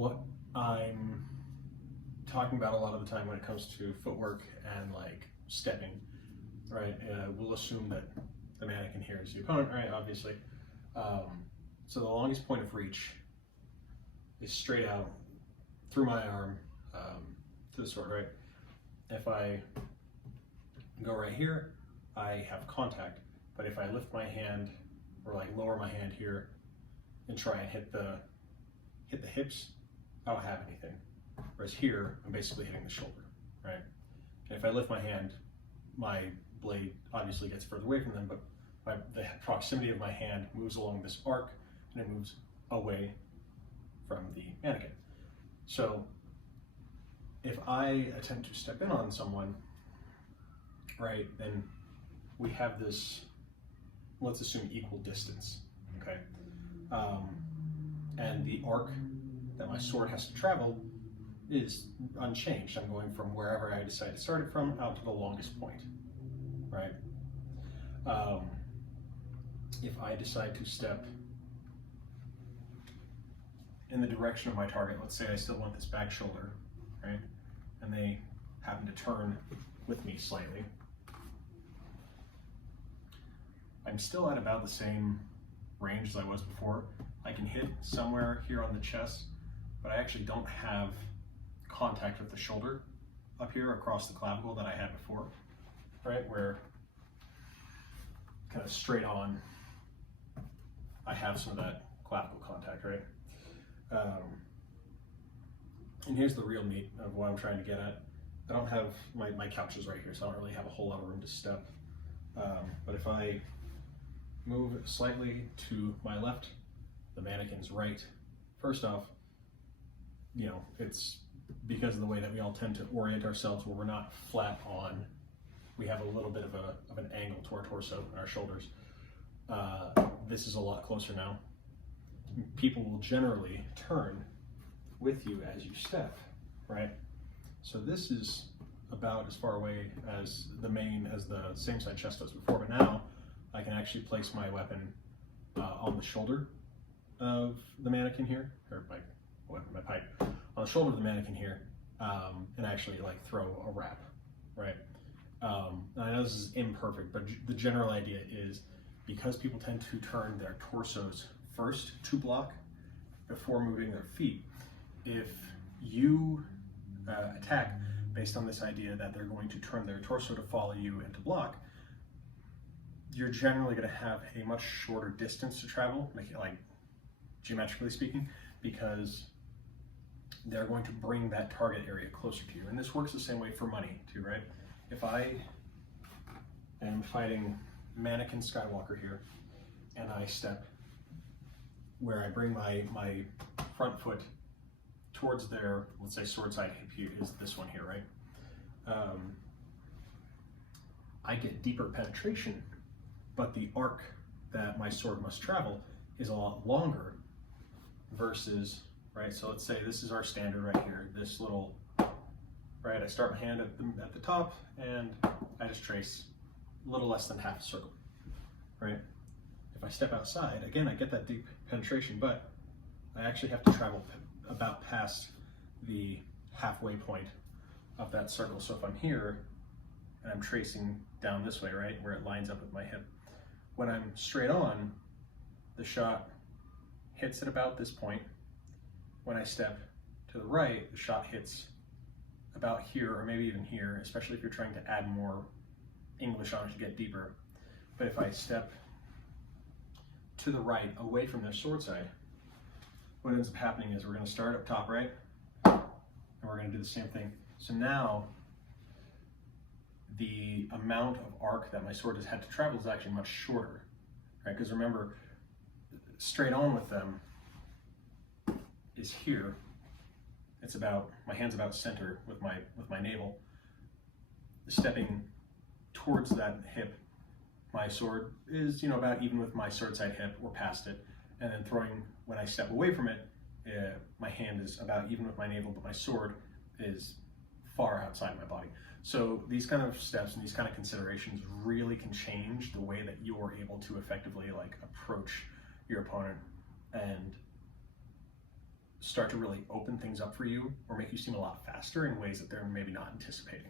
what I'm talking about a lot of the time when it comes to footwork and like stepping, right? We'll assume that the mannequin here is the opponent, right? Obviously. So the longest point of reach is straight out through my arm to the sword, right? If I go right here, I have contact, but if I lift my hand or like lower my hand here and try and hit the hips, I don't have anything. Whereas here, I'm basically hitting the shoulder, right? And if I lift my hand, my blade obviously gets further away from them, but the proximity of my hand moves along this arc and it moves away from the mannequin. So if I attempt to step in on someone, right, then we have this, let's assume equal distance, okay? And the arc that my sword has to travel is unchanged. I'm going from wherever I decide to start it from out to the longest point, right? If I decide to step in the direction of my target, let's say I still want this back shoulder, right? And they happen to turn with me slightly. I'm still at about the same range as I was before. I can hit somewhere here on the chest, but I actually don't have contact with the shoulder up here across the clavicle that I had before, right? Where kind of straight on, I have some of that clavicle contact, right? And here's the real meat of what I'm trying to get at. I don't have, my couch is right here, so I don't really have a whole lot of room to step. But if I move slightly to my left, the mannequin's right. First off, you know, it's because of the way that we all tend to orient ourselves where we're not flat on. We have a little bit of an angle to our torso and our shoulders. This is a lot closer now. People will generally turn with you as you step, right? So this is about as far away as the same side chest does before, but now I can actually place my weapon on the shoulder of the mannequin here, or my pipe, on the shoulder of the mannequin here, and actually like throw a wrap, right? I know this is imperfect, but the general idea is because people tend to turn their torsos first to block before moving their feet, if you attack based on this idea that they're going to turn their torso to follow you and to block, you're generally going to have a much shorter distance to travel, like geometrically speaking, because they're going to bring that target area closer to you. And this works the same way for money too, right? If I am fighting mannequin Skywalker here, and I step where I bring my front foot towards their, let's say, sword side hip here is this one here, right? I get deeper penetration, but the arc that my sword must travel is a lot longer versus, right? So let's say this is our standard right here, this little, right? I start my hand at the top and I just trace a little less than half a circle, right? If I step outside, again, I get that deep penetration, but I actually have to travel about past the halfway point of that circle. So if I'm here and I'm tracing down this way, right, where it lines up with my hip, when I'm straight on, the shot hits at about this point. When I step to the right, the shot hits about here, or maybe even here, especially if you're trying to add more English on it to get deeper. But if I step to the right, away from their sword side, what ends up happening is we're going to start up top, right? And we're going to do the same thing. So now the amount of arc that my sword has had to travel is actually much shorter, right? Because remember, straight on with them is here. It's about, my hand's about center with my navel. Stepping towards that hip, my sword is, you know, about even with my sword side hip or past it. And then throwing, when I step away from it, my hand is about even with my navel, but my sword is far outside my body. So these kind of steps and these kind of considerations really can change the way that you're able to effectively like approach your opponent and start to really open things up for you or make you seem a lot faster in ways that they're maybe not anticipating.